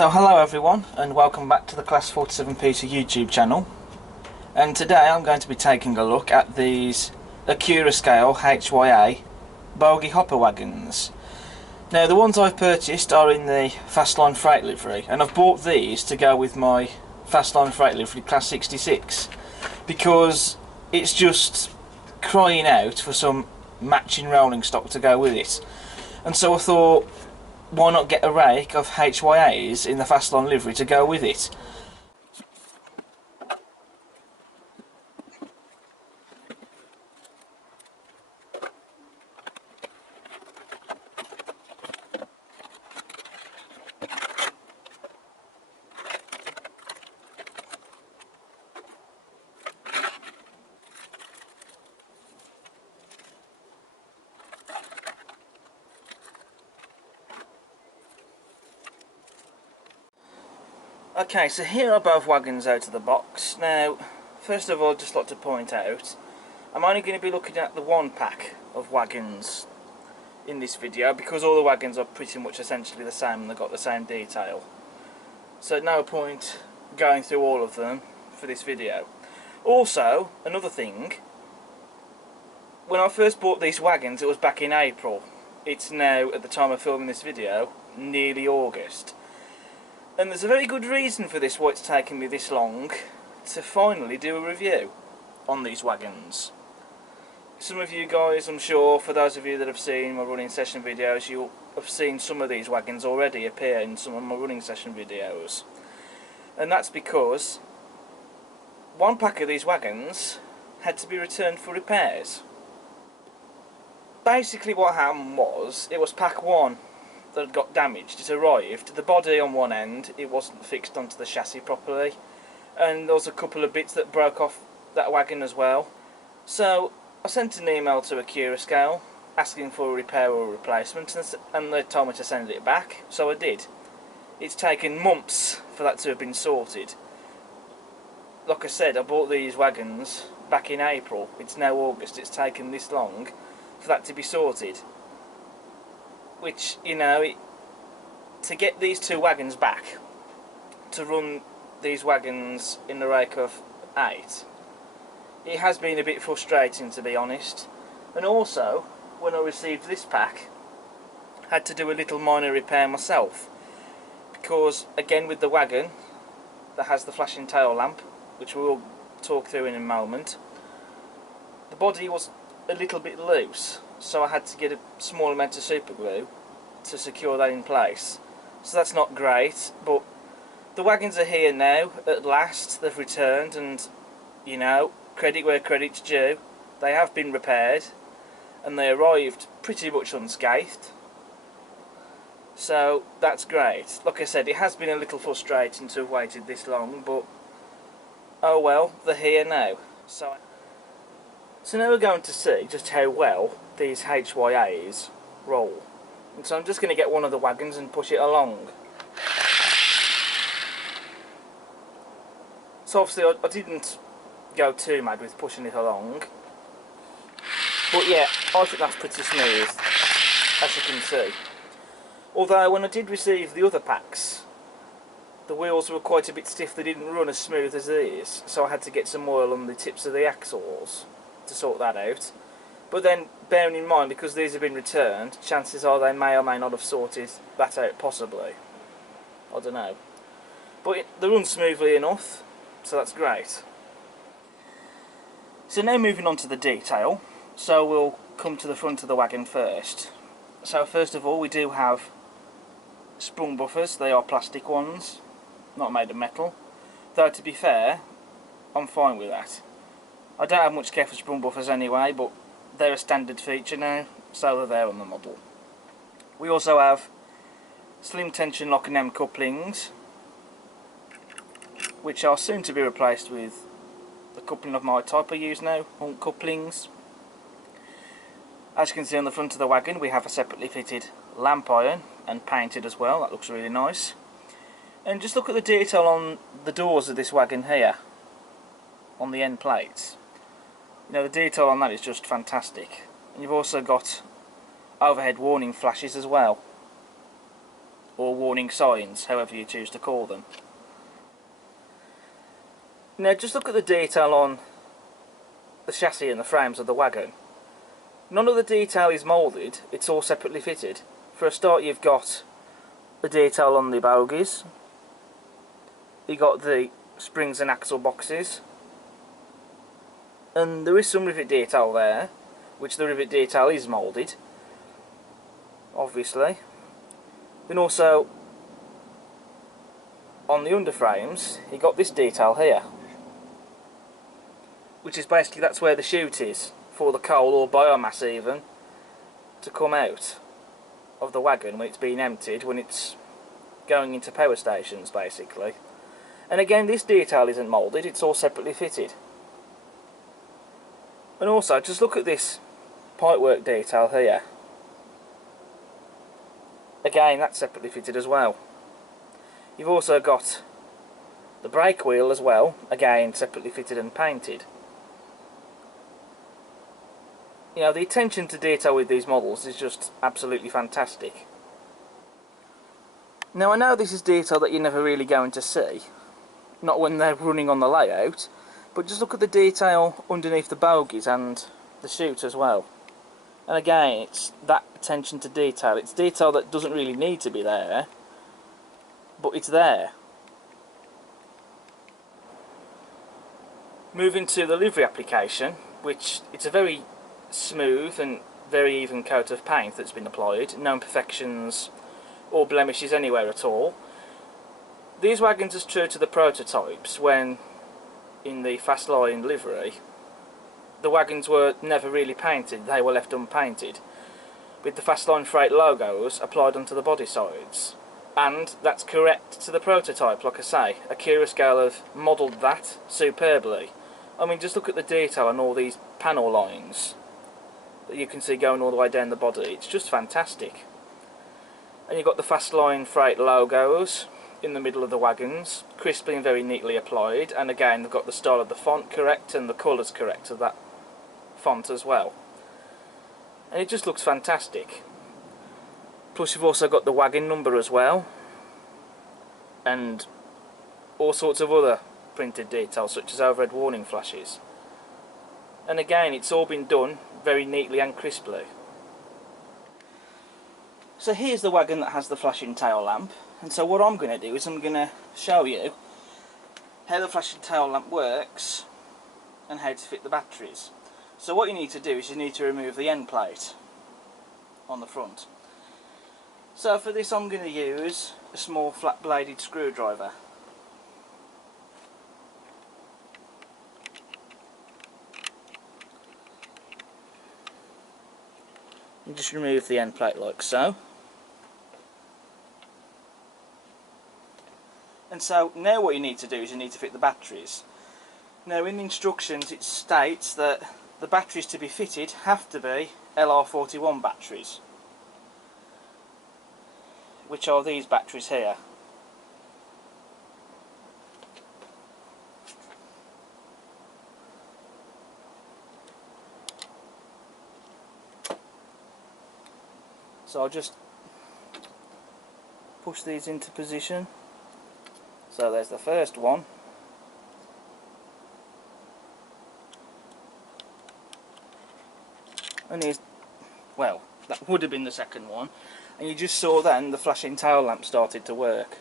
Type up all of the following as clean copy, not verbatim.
So hello everyone, and welcome back to the Class 47 Pizza YouTube channel. And today I'm going to be taking a look at these Accurascale HYA Bogie Hopper Wagons. Now the ones I've purchased are in the Fastline Freight livery, and I've bought these to go with my Fastline Freight livery Class 66 because it's just crying out for some matching rolling stock to go with it. And so I thought, why not get a rake of HYAs in the Fastline livery to go with it? Okay, so here are both wagons out of the box. Now, first of all, I'd just like to point out, I'm only going to be looking at the one pack of wagons in this video because all the wagons are pretty much essentially the same and they've got the same detail. So no point going through all of them for this video. Also, another thing, when I first bought these wagons it was back in April. It's now, at the time of filming this video, nearly August. And there's a very good reason for this, why it's taken me this long to finally do a review on these wagons. Some of you guys, I'm sure, for those of you that have seen my running session videos, you'll have seen some of these wagons already appear in some of my running session videos. And that's because one pack of these wagons had to be returned for repairs. Basically what happened was, it was pack one that had got damaged. It arrived, the body on one end, it wasn't fixed onto the chassis properly, and there was a couple of bits that broke off that wagon as well. So I sent an email to Accurascale asking for a repair or a replacement, and they told me to send it back, so I did. It's taken months for that to have been sorted. Like I said, I bought these wagons back in April, it's now August, it's taken this long for that to be sorted. Which, you know, to get these two wagons back, to run these wagons in the rake of 8, it has been a bit frustrating, to be honest. And also, when I received this pack, I had to do a little minor repair myself, because again with the wagon that has the flashing tail lamp, which we will talk through in a moment, the body was a little bit loose, so I had to get a small amount of super glue to secure that in place. So that's not great, but the wagons are here now at last. They've returned, and you know, credit where credit's due, they have been repaired and they arrived pretty much unscathed, so that's great. Like I said, it has been a little frustrating to have waited this long, but oh well, they're here now. So now we're going to see just how well these HYAs roll. And so I'm just going to get one of the wagons and push it along. So obviously I didn't go too mad with pushing it along, but yeah, I think that's pretty smooth, as you can see. Although when I did receive the other packs, the wheels were quite a bit stiff, they didn't run as smooth as these, so I had to get some oil on the tips of the axles to sort that out. But then, bearing in mind, because these have been returned, chances are they may or may not have sorted that out, possibly. I don't know. But they run smoothly enough, so that's great. So now moving on to the detail, so we'll come to the front of the wagon first. So first of all, we do have sprung buffers. They are plastic ones, not made of metal. Though to be fair, I'm fine with that. I don't have much care for sprung buffers anyway, but they're a standard feature now, so they're there on the model. We also have slim tension lock and M couplings, which are soon to be replaced with the coupling of my type I use now, Hunt couplings. As you can see on the front of the wagon, we have a separately fitted lamp iron, and painted as well. That looks really nice. And just look at the detail on the doors of this wagon here, on the end plates. You know, the detail on that is just fantastic. And you've also got overhead warning flashes as well. or warning signs, however you choose to call them. Now just look at the detail on the chassis and the frames of the wagon. None of the detail is moulded, it's all separately fitted. For a start, you've got the detail on the bogies, you've got the springs and axle boxes, and there is some rivet detail there, which the rivet detail is moulded, obviously. Then also on the underframes you got this detail here, which is basically, that's where the chute is for the coal or biomass even to come out of the wagon when it's being emptied, when it's going into power stations basically. And again, this detail isn't moulded, it's all separately fitted. And also just look at this pipework detail here. Again, that's separately fitted as well. You've also got the brake wheel as well, again separately fitted and painted. You know, the attention to detail with these models is just absolutely fantastic. Now I know this is detail that you're never really going to see, not when they're running on the layout, but just look at the detail underneath the bogies and the chute as well. And again, it's that attention to detail. It's detail that doesn't really need to be there, but it's there. Moving to the livery application, which it's a very smooth and very even coat of paint that's been applied, no imperfections or blemishes anywhere at all. These wagons are true to the prototypes when in the Fastline livery the wagons were never really painted, they were left unpainted, with the Fastline Freight logos applied onto the body sides. And that's correct to the prototype, like I say. Accurascale have modelled that superbly. I mean, just look at the detail on all these panel lines that you can see going all the way down the body. It's just fantastic. And you've got the Fastline Freight logos in the middle of the wagons, crisply and very neatly applied, and again they've got the style of the font correct and the colours correct of that font as well. And it just looks fantastic. Plus you've also got the wagon number as well, and all sorts of other printed details such as overhead warning flashes. And again, it's all been done very neatly and crisply. So here's the wagon that has the flashing tail lamp, and so what I'm going to do is I'm going to show you how the flashing tail lamp works and how to fit the batteries. So what you need to do is you need to remove the end plate on the front. So for this I'm going to use a small flat bladed screwdriver. And just remove the end plate like so. And so now what you need to do is you need to fit the batteries. Now in the instructions it states that the batteries to be fitted have to be LR41 batteries, which are these batteries here. So I'll just push these into position. So there's the first one. And here's, well, that would have been the second one. And you just saw then the flashing tail lamp started to work.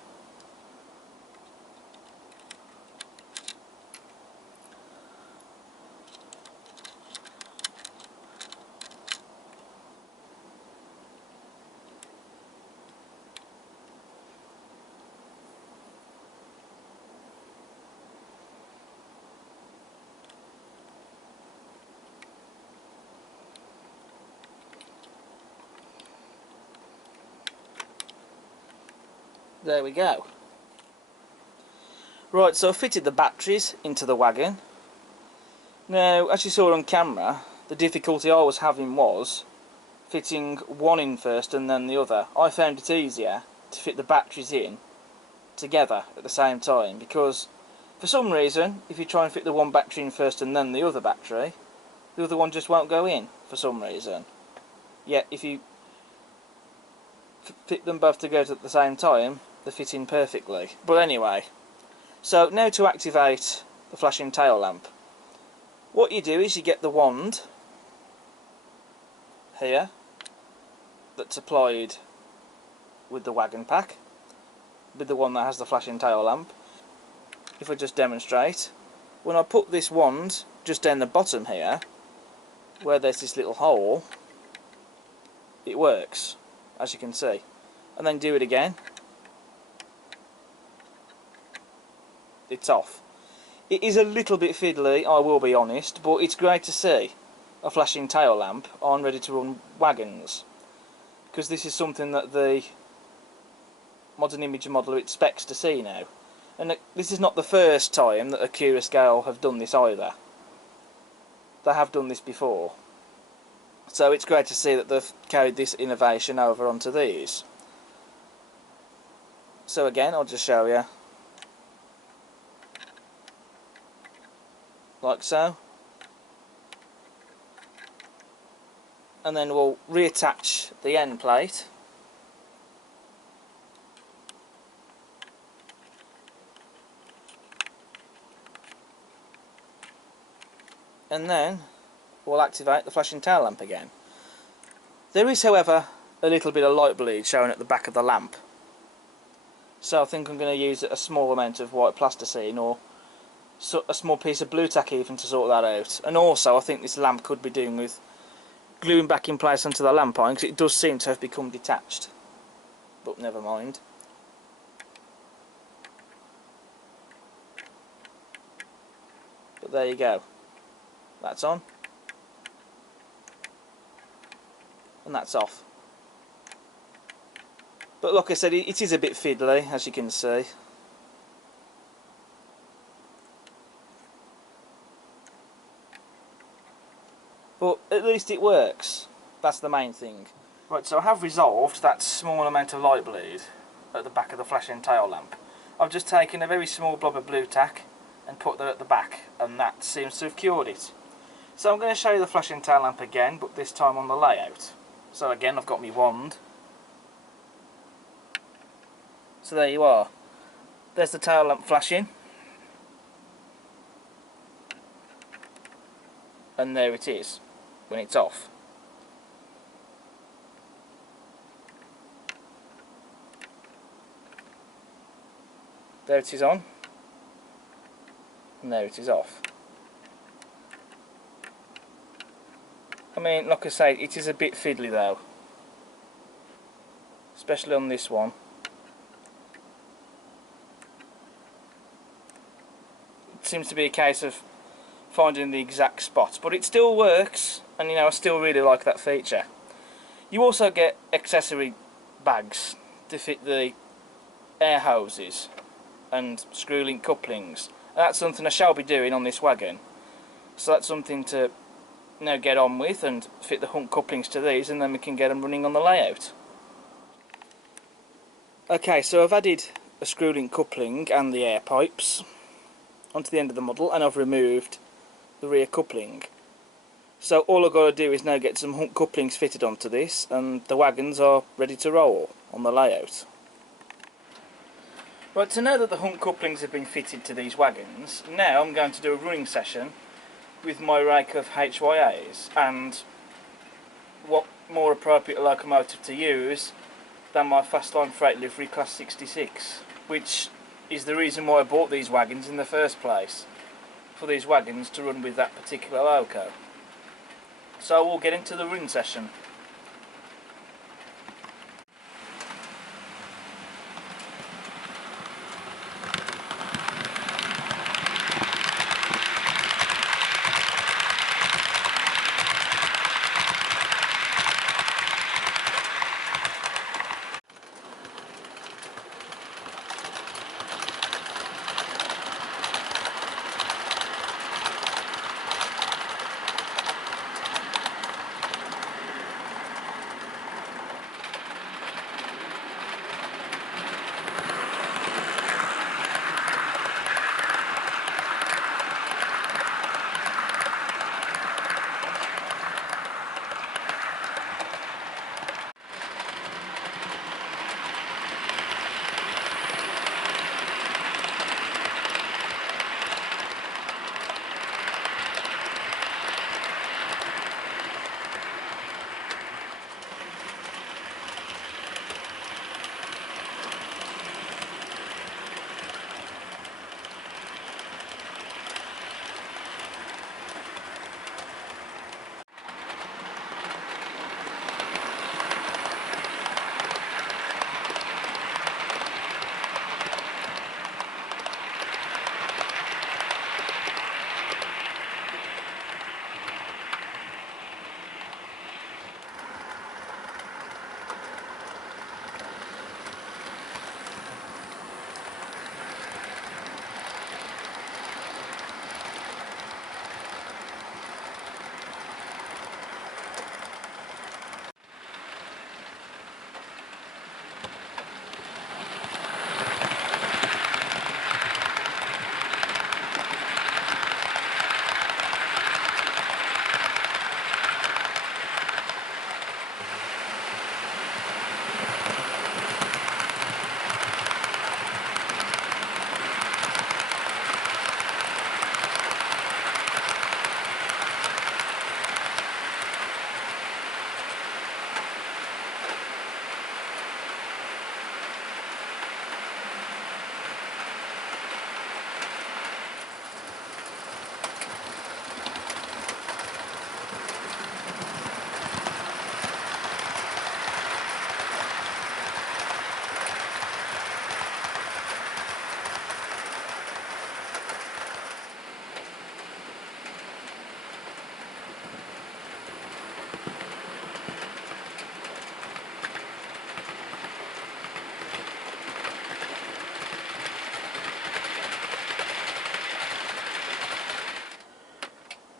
There we go. Right, so I fitted the batteries into the wagon. Now, as you saw on camera, the difficulty I was having was fitting one in first and then the other. I found it easier to fit the batteries in together at the same time, because for some reason, if you try and fit the one battery in first and then the other battery, the other one just won't go in for some reason. Yet if you fit them both together at the same time, they fit in perfectly. But anyway, so now to activate the flashing tail lamp. What you do is you get the wand here that's applied with the wagon pack, with the one that has the flashing tail lamp. If I just demonstrate, when I put this wand just down the bottom here, where there's this little hole, it works, as you can see. And then do it again, it's off. It is a little bit fiddly, I will be honest, but it's great to see a flashing tail lamp on ready to run wagons, because this is something that the modern image modeller expects to see now. And this is not the first time that Accurascale have done this either. They have done this before. So it's great to see that they've carried this innovation over onto these. So again, I'll just show you. Like so. And then we'll reattach the end plate. And then we'll activate the flashing tail lamp again. There is, however, a little bit of light bleed showing at the back of the lamp. So I think I'm going to use a small amount of white plasticine or a small piece of blue tack even to sort that out. And also I think this lamp could be doing with gluing back in place onto the lamp iron, because it does seem to have become detached. But never mind. But there you go. That's on. And that's off. But like I said, it is a bit fiddly, as you can see. But at least it works. That's the main thing. Right, so I have resolved that small amount of light bleed at the back of the flashing tail lamp. I've just taken a very small blob of blue tack and put that at the back, and that seems to have cured it. So I'm going to show you the flashing tail lamp again, but this time on the layout. So again, I've got my wand. So there you are. There's the tail lamp flashing. And there it is, when it's off. There it is on. And there it is off. I mean, like I say, it is a bit fiddly though, especially on this one. It seems to be a case of finding the exact spot, but it still works, and you know, I still really like that feature. You also get accessory bags to fit the air hoses and screw link couplings, and that's something I shall be doing on this wagon. So that's something to now get on with and fit the hump couplings to these, and then we can get them running on the layout. Okay, so I've added a screw link coupling and the air pipes onto the end of the model, and I've removed the rear coupling. So all I've got to do is now get some hump couplings fitted onto this, and the wagons are ready to roll on the layout. Right, so now that the hump couplings have been fitted to these wagons, now I'm going to do a running session with my rake of HYAs, and what more appropriate locomotive to use than my Fastline Freight livery class 66, which is the reason why I bought these wagons in the first place, for these wagons to run with that particular loco. So we'll get into the run session.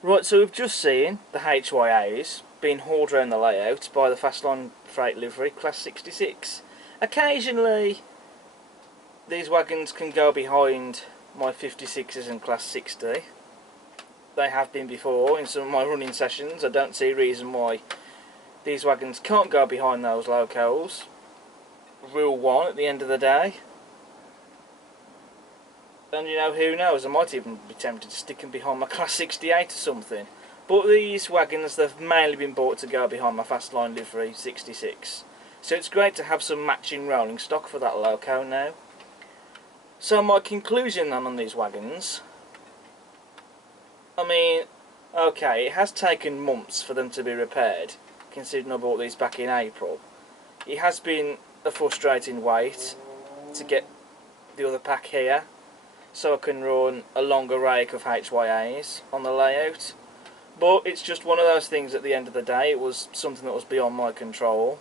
Right, so we've just seen the HYAs being hauled around the layout by the Fastline Freight livery Class 66. Occasionally these wagons can go behind my 56s and Class 60. They have been before in some of my running sessions. I don't see a reason why these wagons can't go behind those locos. Rule 1 at the end of the day. And you know, who knows, I might even be tempted to stick them behind my Class 68 or something. But these wagons, they've mainly been bought to go behind my Fastline livery 66. So it's great to have some matching rolling stock for that loco now. So my conclusion then on these wagons, I mean, okay, it has taken months for them to be repaired, considering I bought these back in April. It has been a frustrating wait to get the other pack here, so I can run a longer rake of HYAs on the layout. But it's just one of those things at the end of the day. It was something that was beyond my control.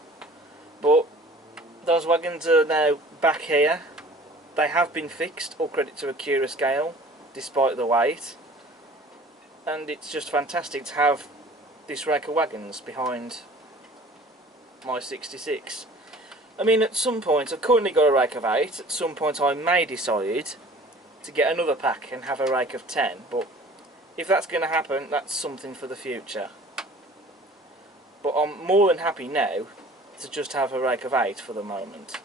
But those wagons are now back here. They have been fixed, all credit to Accurascale, despite the wait. And it's just fantastic to have this rake of wagons behind my 66. I mean, at some point, I've currently got a rake of 8. At some point I may decide to get another pack and have a rake of 10, but if that's going to happen, that's something for the future. But I'm more than happy now to just have a rake of 8 for the moment.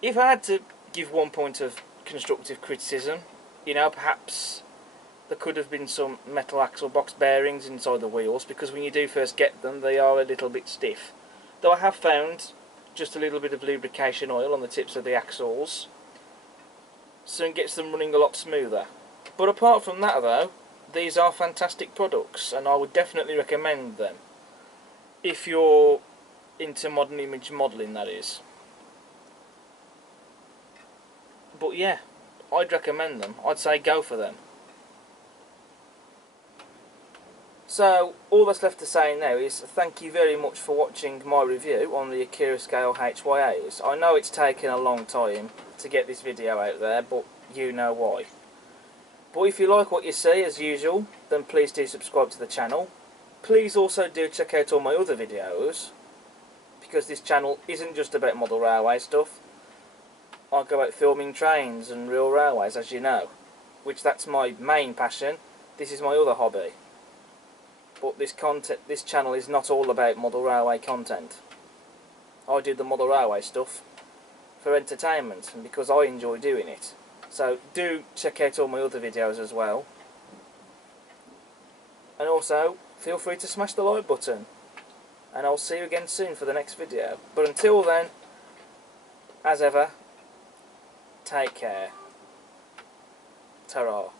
If I had to give one point of constructive criticism, you know, perhaps there could have been some metal axle box bearings inside the wheels, because when you do first get them they are a little bit stiff. Though I have found just a little bit of lubrication oil on the tips of the axles, so it gets them running a lot smoother. But apart from that though, these are fantastic products and I would definitely recommend them. If you're into modern image modelling, that is. But yeah, I'd recommend them. I'd say go for them. So all that's left to say now is thank you very much for watching my review on the Accurascale HYAs. I know it's taken a long time to get this video out there, but you know why. But if you like what you see, as usual, then please do subscribe to the channel. Please also do check out all my other videos, because this channel isn't just about model railway stuff. I go out filming trains and real railways, as you know, which that's my main passion. This is my other hobby. But this channel is not all about model railway content. I do the model railway stuff for entertainment and because I enjoy doing it. So do check out all my other videos as well. And also, feel free to smash the like button. And I'll see you again soon for the next video. But until then, as ever, take care. Ta-ra.